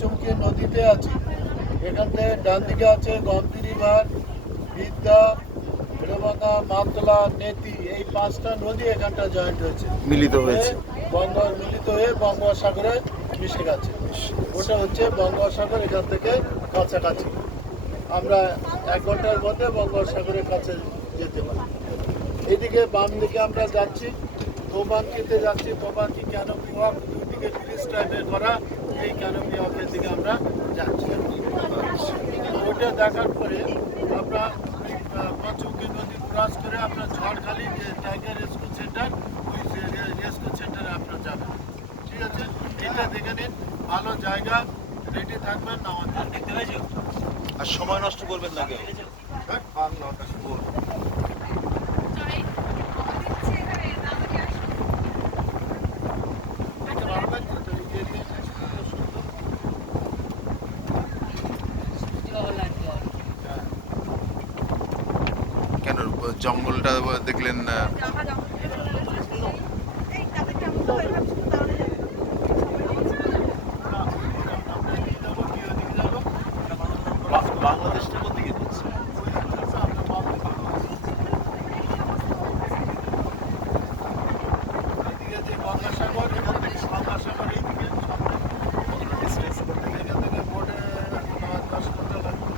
চমকি নদীতে আছি। এখান থেকে ডান দিকে আছে গমতি রিভার, বিদ্যা, হেড়েভাঙা, মাতলা, নেতি, এই 5টা নদী এখানটা জয়েন্ট হয়েছে, মিলিত হয়েছে। মিলিত হয়ে বঙ্গোপসাগরে মিশে গেছে। ওটা হচ্ছে বঙ্গোপসাগর, এখান থেকে কাছাকাছি। আমরা 1 ঘন্টার মধ্যে বঙ্গোপসাগরের কাছে যেতে পারি। এদিকে বাম দিকে আমরা যাচ্ছি, তোবাঙ্কিতে যাচ্ছি। তোবাঙ্কি ক্যানোপি ওয়াক, দুদিকে ব্রিজ টাইপের করা, এই ক্যানোপি ওয়াকের দিকে আমরা যাচ্ছি। ওটা দেখার পরে আমরা পঞ্চমুখী নদী ক্রস করে আমরা ঝড়খালি যে টাইগার রেস্কিউ সেন্টার, ওই রেস্কিউ সেন্টারে আপনারা যাবেন। ঠিক আছে, এটা দেখে নিন, ভালো জায়গা, রেডি থাকবেন নামাতে। দেখতে পেয়েছো? আর সময় নষ্ট করবেন না কেউ। কেন জঙ্গলটা দেখলেন না? বাংলাদেশটা কোন দিকে যাচ্ছে? এদিকে যে গঙ্গাসাগর, এখান থেকে গঙ্গাসাগর এইদিকে এখান থেকে বোটে 10 ঘন্টা লাগবে।